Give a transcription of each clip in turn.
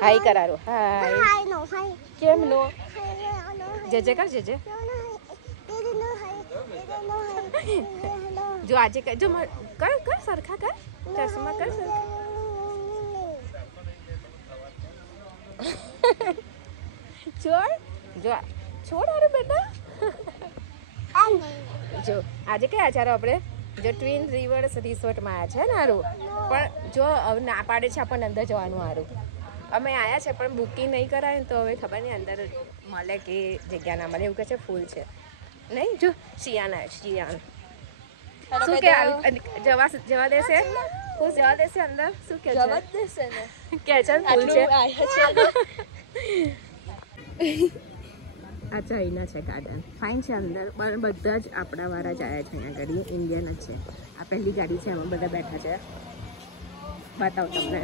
હાય કરારો હાય કેમ નો જે કર જે જો આજે જો કર સરખા કર ચશ્મા કર સરખા છોડ અરે બેટા જો આજે કયા ચારો આપણે જો ટ્વિન રિવર્સ રિસોર્ટમાં આવ્યા છે ને હારું પણ જો ના પાડે છે આપણને અંદર જવાનું હારું અમે આવ્યા છે પણ બુકિંગ નહીં કરાય ને તો હવે ખબર નહીં અંદર મળે કે જગ્યા ના મળે એવું કહે છે ફૂલ છે નહીં જો શિયાન શું કે જવા દેશે ખુશ જવા દેશે અંદર શું કે જવા દેશે ને કે છે ફૂલ છે આ ચાઇના છે ગાર્ડન ફાઇન છે અંદર બધા જ આપણા વાળા જ આવ્યા છે અહીંયા ગાડી ઇન્ડિયન જ છે આ પહેલી ગાડી છે એમાં બધા બેઠા છે બતાવો તમને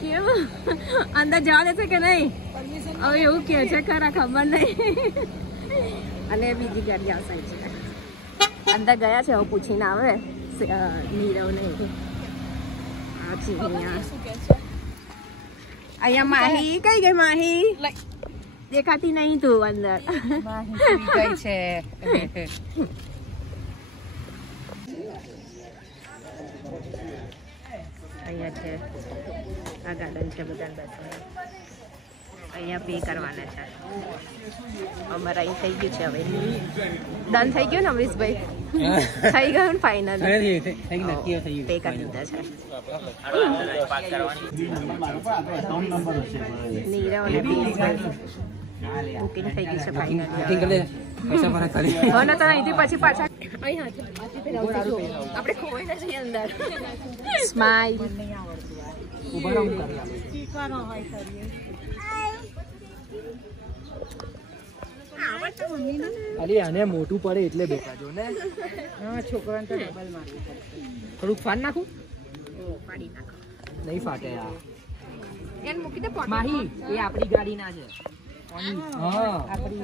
કેમ અંદર જવા દેશે કે નહીં હવે એવું કે છે ખરા ખબર નહીં અને બીજી ગાડી આ સાઈડ છે અંદર ગયા છે હવે પૂછીને આવે નીરવ નહીં આ ચીનિયા અહીંયા માહી કઈ ગઈ માહી દેખાતી નહીં તું અંદર ગઈ છે અહીંયા છે આ ગાર્ડન છે બધા બેસવાનું અહીંયા પે કરવાના છે અમારા અહીં થઈ ગયું છે હવે ડન થઈ ગયું ને અમરીશભાઈ થઈ ગયું ને ફાઇનલ પે કરી દીધા છે નીરવ અને બુકિંગ થઈ ગયું છે ફાઇનલ તો અહીંથી પછી પાછા આપણે ખોવાઈને જઈએ અંદર સ્માઈલ અલી આને મોટું પડે એટલે બેઠા જો ને હા છોકરાને તો ડબલ મારવું પડે થોડુંક ફાડ નાખું પાડી નાખો નહીં ફાટે યાર એને મૂકી દે માહી એ આપણી ગાડી ના છે હા આપણી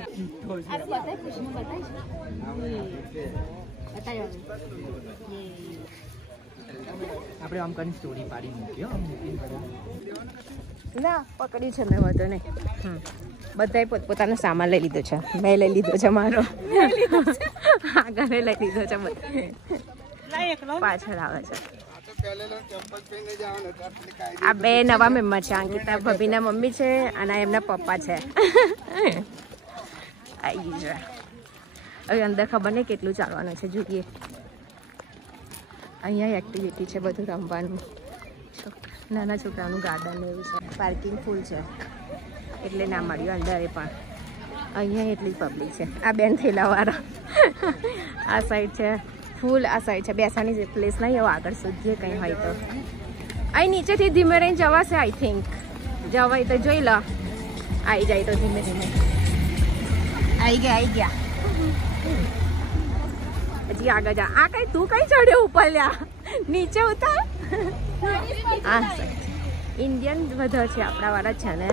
આપણે આમ કરી સ્ટોરી પાડી મૂક્યો ના પકડી છે મેં વધુ નહીં બધાએ પોતપોતાનો સામાન લઈ લીધો છે મેં લઈ લીધો છે મારો આગળ લઈ લીધો છે બધા પાછળ આવે છે આ બે નવા મેમ્બર છે અંકિતા ભાભીના મમ્મી છે અને એમના પપ્પા છે આવી ગયું છે હવે અંદર ખબર નહીં કેટલું ચાલવાનું છે જોઈએ અહીંયા એક્ટિવિટી છે બધું રમવાનું નાના છોકરાઓનું ગાર્ડન એવું છે પાર્કિંગ ફૂલ છે એટલે ના મળ્યું અંદરે પણ અહીંયા એટલી પબ્લિક છે આ બેન થેલાવાળા આ સાઈડ છે ફૂલ આ સાઈડ છે બેસવાની પ્લેસ નહીં એવું આગળ સુધી કંઈ હોય તો અહીં નીચેથી ધીમે રહીને જવાશે આઈ થિંક જવાય તો જોઈ લો આવી જાય તો ધીમે ધીમે આવી ગયા હજી આગળ જા આ કઈ તું કઈ ચડ્યો ઉપર લ્યા નીચે ઉતાર આ સાઈડ ઇન્ડિયન વધારે છે આપણા વાળા છે ને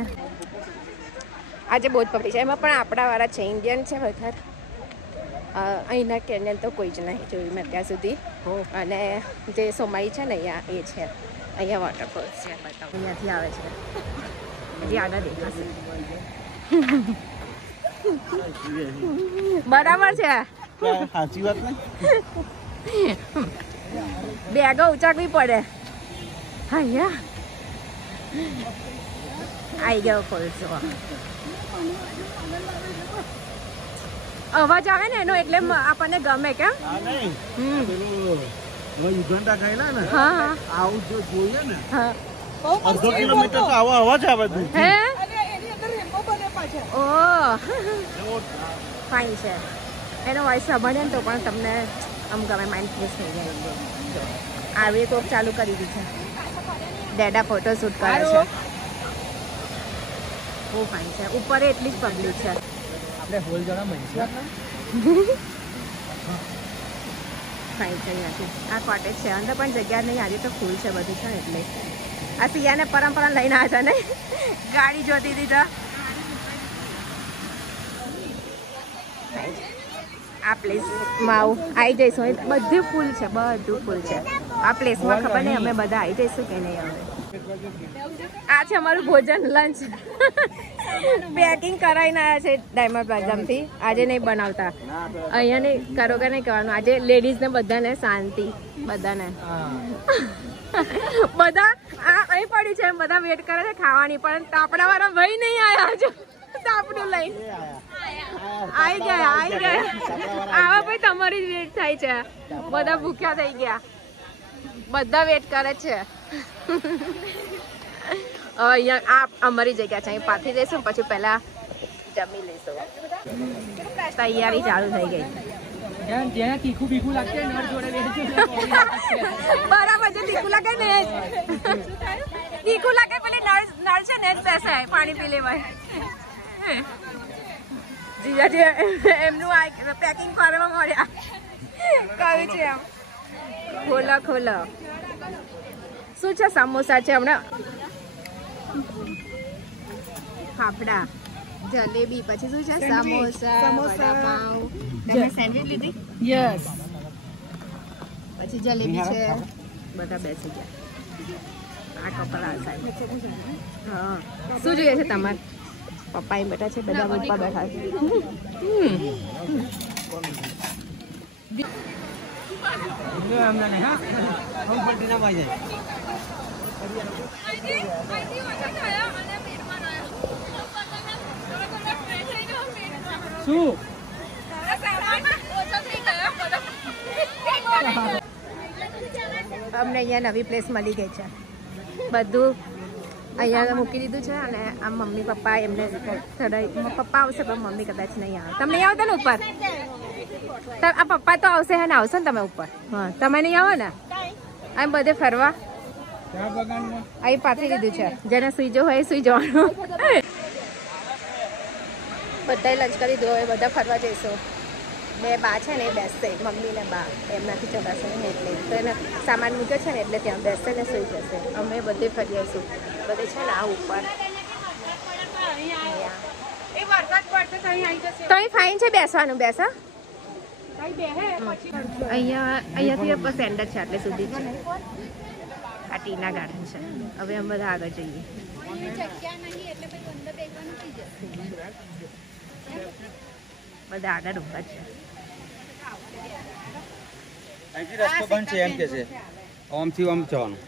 આજે બહુ જ પબ્લિક છે એમાં પણ આપણા વાળા છે ઇન્ડિયન છે વધારે અહીંના કેન્યન તો કોઈ જ નહીં જોયું મેં ત્યાં સુધી અને જે સોમાઈ છે ને અહીંયા એ છે અહીંયા વોટરફોલ્સ છે અહીંયાથી આવે છે હજી આગળ દેખાશે બરાબર છે સાચી વાત ને બેગો ઉચાકવી પડે અહીંયા આવી ગયો ફોલ્સ અવાજ આવે ને એનો એટલે આપણને ગમે કેમ યુગાન્ડા ગયેલા ને હા આવું જો જોઈએ ને હા અડધો કિલોમીટર તો આવો અવાજ આવે છે હે ઓહ ફાઇન છે એનો વોઇસ સાંભળે ને તો પણ તમને આમ ગમે માઇન્ડ ફ્રેશ થઈ જાય આવી કોક ચાલુ કરી દીધી છે ડેડા ફોટો શૂટ કરે છે બહુ ફાઇન છે ઉપર એટલી જ પબ્લિક છે આપણે હોલ જણા બનશે ફાઇન છે અહીંયાથી આ કોટેજ છે અંદર પણ જગ્યા નહીં આજે તો ફૂલ છે બધું છે એટલે આ સિયાને પરંપરા લઈને આવ્યા હતા ને ગાડી જોતી હતી તો આ પ્લેસમાં આવું આવી જઈશું બધું ફૂલ છે બધું ફૂલ છે આ પ્લેસમાં ખબર નહીં અમે બધા આવી જઈશું કે નહીં હવે. આ છે અમારું ભોજન લંચ. પેકિંગ કરાવીને આવ્યા છે ડાયમંડ પ્લાઝામાંથી. આજે નહીં બનાવતા અહીંયા નહીં કરો કે નહીં કરવાનું. આજે લેડીઝને બધાને શાંતિ બધાને. બધા આ અહીં પડી છે બધા વેટ કરે છે ખાવાની પણ તાપડા વાળા ભાઈ નહીં આવ્યા હજુ. તાપડું લઈને આવી ગયા આવા ભાઈ તમારી જ વેટ થાય છે. બધા ભૂખ્યા થઈ ગયા બધા વેટ કરે છે. અહીંયા આ અમારી જગ્યા છે અહીં પાછી જઈશું પછી પહેલા જમી લઈશું. તૈયારી ચાલુ થઈ ગઈ. જેને તીખું બીખું લાગશે નળ જોડે બરાબર છે. તીખું લાગે ને તીખું લાગે પેલી નળ છે ને જ બેસે પાણી પી લેવાય. જીજાજી એમનું આ પેકિંગ કરવા મળ્યા કહ્યું છે એમ. ખોલો ખોલો. શું છે? સમોસા છે હમણાં, ફાફડા, જલેબી, પછી શું છે? સમોસા, વડાપાઉં. તમે સેન્ડવિચ લીધી? યસ. પછી જલેબી છે. બધા બેસી ગયા. આ કપડા સાહેબ. હા શું જોઈએ છે તમારે? પપ્પા અહીં બેઠા છે બધા પપ્પા બેઠા છે. શું અમને અહીંયા નવી પ્લેસ મળી ગઈ છે. બધું અહીંયા મૂકી દીધું છે અને આ મમ્મી પપ્પા એમને થોડા પપ્પા આવશે પણ મમ્મી કદાચ નહીં આવે. તમે નહીં આવતા ને ઉપર? આ પપ્પા તો આવશે હે ને આવશો ને તમે ઉપર? હા તમે નહીં આવો ને આમ બધે ફરવા? અહીં પાથરી દીધું છે. જેને સુઈ જવું હોય એ સુઈ જવાનું. બધાએ લંચ કરી દીધું. હવે બધા ફરવા જઈશું. બે બા છે ને એ બેસશે મમ્મી ને બા એમનાથી ચલાશે ને એટલે તો એને સામાન મૂક્યો છે ને એટલે ત્યાં બેસશે ને સુઈ જશે. અમે બધે ફરી આવીશું. બધે છે ને આ ઉપર તો અહીં ફાઇન છે બેસવાનું. બેસા અહીંયાથી બસ એન્ડ જ છે આટલે સુધી જ છે. આ ટીના ગાર્ડન છે. હવે અમે બધા આગળ જઈએ. બધા આગળ ઊભા છે. રસ્તો બંધ છે એમ કે છે. ઓમથી ઓમ જવાનું.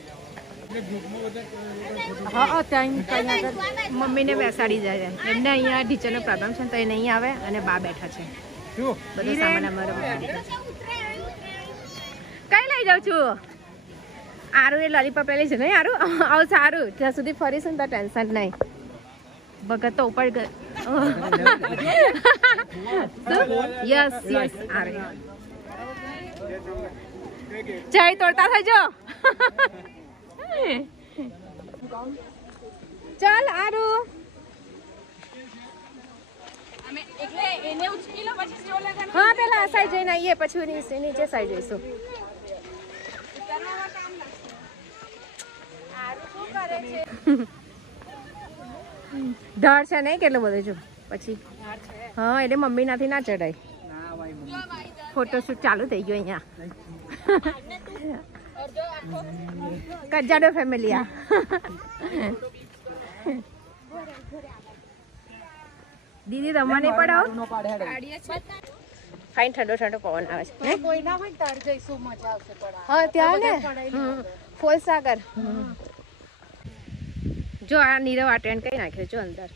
હા ત્યાં મમ્મીને બેસાડી જાય. એમને અહીંયા ટીચરનો પ્રોગ્રામ છે તો એ નહીં આવે અને બા બેઠા છે. બધો સામાન અમારો કઈ લઈ જાઉં છું? આરું એ લોલીપોપ લઈ છે નહીં? આરું આવું સારું ત્યાં સુધી ફરીશું ને તો ટેન્શન નહીં. ભગત તો ઉપર યસ યસ આરે જય તોડતા થજો. ચાલ આરું હા પેલા આ સાઈડ જઈને આવીએ પછી નીચે સાઈડ જઈશું. ઢળ છે નહીં કેટલું બધું જો પછી. હા એટલે મમ્મી નાથી ના ચડાય. ફોટોશૂટ ચાલુ થઈ ગયો અહીંયા. કજાડો ફેમિલી આ દીદી રમવા નહીં પડાવો. ફાઇન ઠંડો ઠંડો પવન આવે છે. હા ત્યાં ને ફોલ સાગર. જો આ નીરવ અટેન્ડ કરી નાખ્યો જો અંદર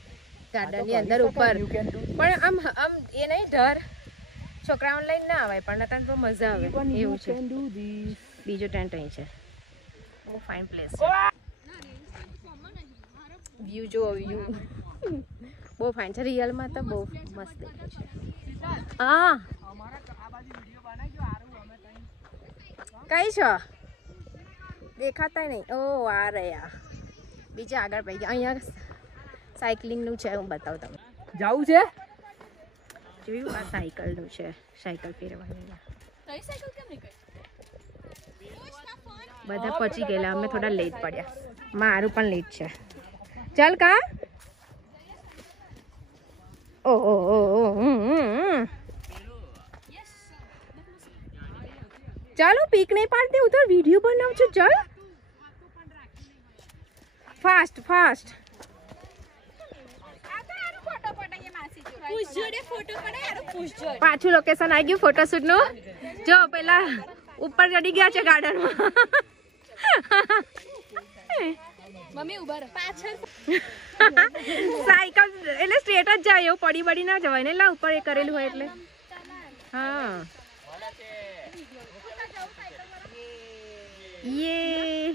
ગાર્ડનની અંદર ઉપર. પણ આમ આમ એ નહીં ડર છોકરાઓને લઈને ના આવે પણ નતા તો મજા આવે એવું છે. બીજો ટેન્ટ અહીં છે. બહુ ફાઇન પ્લેસ છે. વ્યૂ જો વ્યૂ બહુ ફાઇન છે. રિયલમાં તો બહુ મસ્ત દેખાય છે. હા કઈ છો? દેખાતા નહીં. ઓ આ રહ્યા બીજા આગળ પડી ગયા. અહીંયા સાયકલિંગનું છે હું બતાવું તમને. જવું છે જોયું આ સાયકલનું છે. સાયકલ ફેરવાની બધા પહોંચી ગયેલા. અમે થોડા લેટ પડ્યા. મારું પણ લેટ છે. ચાલ કા ચાલો પીક નહીં પાડતી હું તો વિડીયો બનાવું છું. ચાલ ફાસ્ટ ફાસ્ટ. પાછું લોકેશન આવી ગયું ફોટોશૂટ નું. જો પેલા ઉપર ચડી ગયા છે ગાર્ડન માં. મમ્મી ઉભા રહો પાછળ. સાયકલ એટલે સ્ટ્રેટ જ જાય એવું પડી બડી ના જવાય ને. લા ઉપર એ કરેલું હોય એટલે. હા યે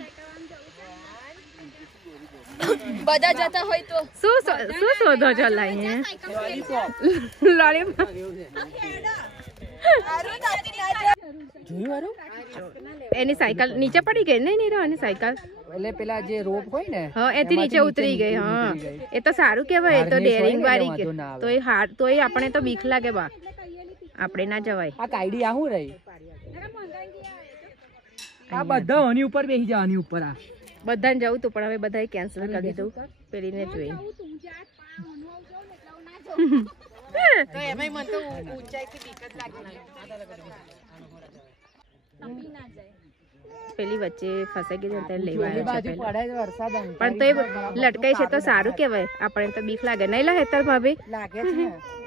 બધા જતા હોય તો શું શોધો છો લાઈ લોલીપોપ. એની સાયકલ નીચે પડી ગઈ નહીં એની સાયકલ એટલે પેલા જે રોપ હોય ને હા એથી નીચે ઉતરી ગઈ. હા એ તો સારું કેવાય. એ તો ડેરિંગ વાળી કે તોય આપણે તો બીક લાગે બા. આપણે ના જવાય. આ કાયડી આ હું રહી આ બધા આની ઉપર બેસી જા. આની ઉપર આ બધાને જવું તું પણ હવે બધાએ કેન્સલ કરી દીધું. પેલીને જોઈ તો એમાંય મને તો ઊંચાઈથી બીક જ લાગે. પેલી વચ્ચે ફસાઈ ગઈ ત્યારે લેવા પેલી બાજુ પડે છે વરસાદ પણ તો લટકાઈ છે તો સારું કેવાય. આપણે તો બીક લાગે નહીં લા હેતર ભાભી લાગે છે ને.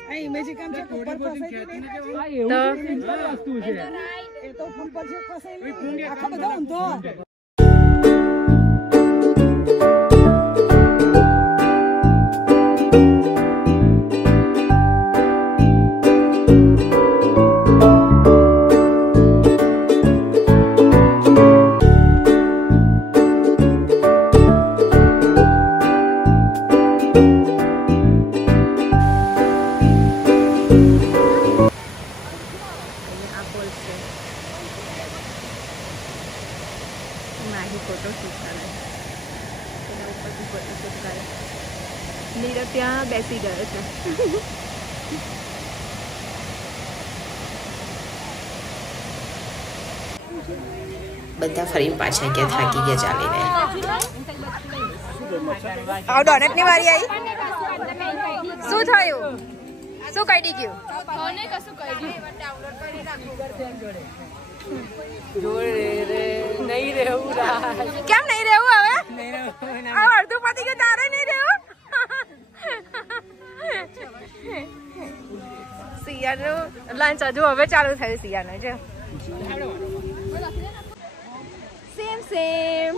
આ ઇમેજિકમ છે ઉપર ફસાઈ ગઈ. તો વસ્તુ છે એ તો ઉપર છે ફસાઈ આખા બધા ઊંધો. નીરવ ત્યાં બેસી ગયો છે. બધા ફરી પાછા ગયા થાકી ગયા ચાલીને. ડોનેટ ની વારી આવી. શું થયું? શું કાઢી ગયું? કેમ નહીં રહેવું હવે? અડધું પતી ગયું તારે નહીં રહેવું. સિયાનું લંચ હજુ હવે ચાલુ થયું. સિયાનું છે સેમ સેમ.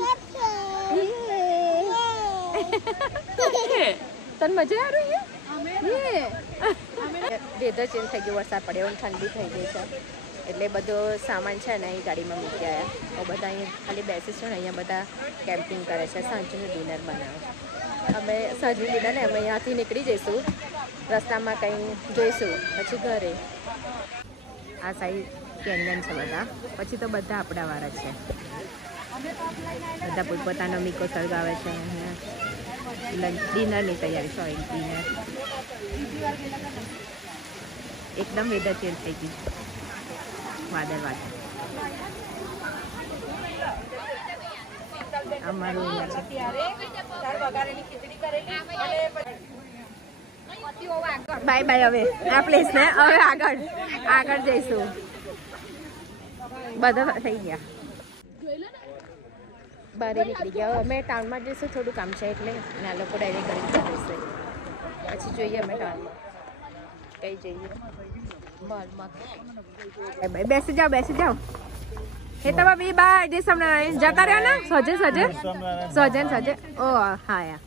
તને મજા આવી? વેધર ચેન્જ થઈ ગયો. વરસાદ પડ્યો ઠંડી થઈ ગઈ છે એટલે બધો સામાન છે ને એ ગાડીમાં મૂકી આવ્યા. બધા અહીંયા ખાલી બેસી છે ને અહીંયા બધા કેમ્પિંગ કરે છે. સાંજનું ડિનર બનાવે. અમે સાંજનું ડિનર ને અમે અહીંયાથી નીકળી જઈશું. રસ્તામાં કંઈ જોઈશું પછી ઘરે. આ સાઈડ કેન્યન છે બધા. પછી તો બધા આપણાવાળા છે. બધા પોતપોતાનો મીકો સળગાવે છે. અહીંયા ડિનરની તૈયારી. Sorry dinner. એકદમ વેધર ચેન્જ થઈ ગયું. વાદળ વાદળ. અમારું બાય બાય. હવે આ પ્લેસ ને હવે આગળ જઈશું. બધા થઈ ગયા. બહાર નીકળી ગયા. અમે ટાઉનમાં જઈશું. થોડું કામ છે એટલે આ લોકો ડાયરેક્ટ કરી જશે. પછી જોઈએ અમે ટાઉનમાં કઈ જઈએ. બેસી જાઓ. હે તો ભાભી બાય. જય સ્વામિનારાયણ. જતા રહ્યા ને સજે. ઓ હા યા.